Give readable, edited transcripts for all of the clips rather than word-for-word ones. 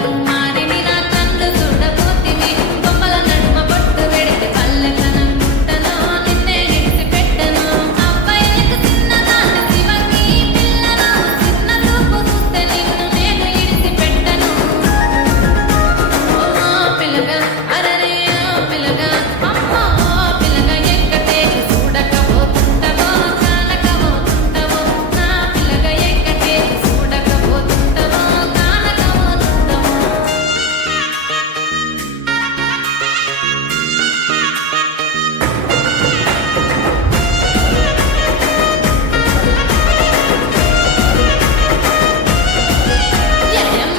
కుమారిని నా కళ్ళు చూడబోతివి బొమ్మల నడుమ బొట్టు పెడితే పల్లెతనం గుంటను నిన్నే ఇడిసి పెట్టను అబ్బాయిలకు చిన్నదాన్ని శివంగి పిల్లను చిన్న చూపు చూస్తే నిన్ను నేను ఇడిసి పెట్టను ఓ పిల్లగా అరరే ఓ పిల్లగా అమ్మో పిల్లగా ఎక్కటేసి చూడకపోతుంటవో కానకపోతుంటవో నా పిల్లగా ఎక్కటేసి చూడకపోతుంటవో కానకపోతుంటవో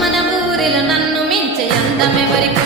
మన ఊరిలో నన్ను మించే అందమెవరికి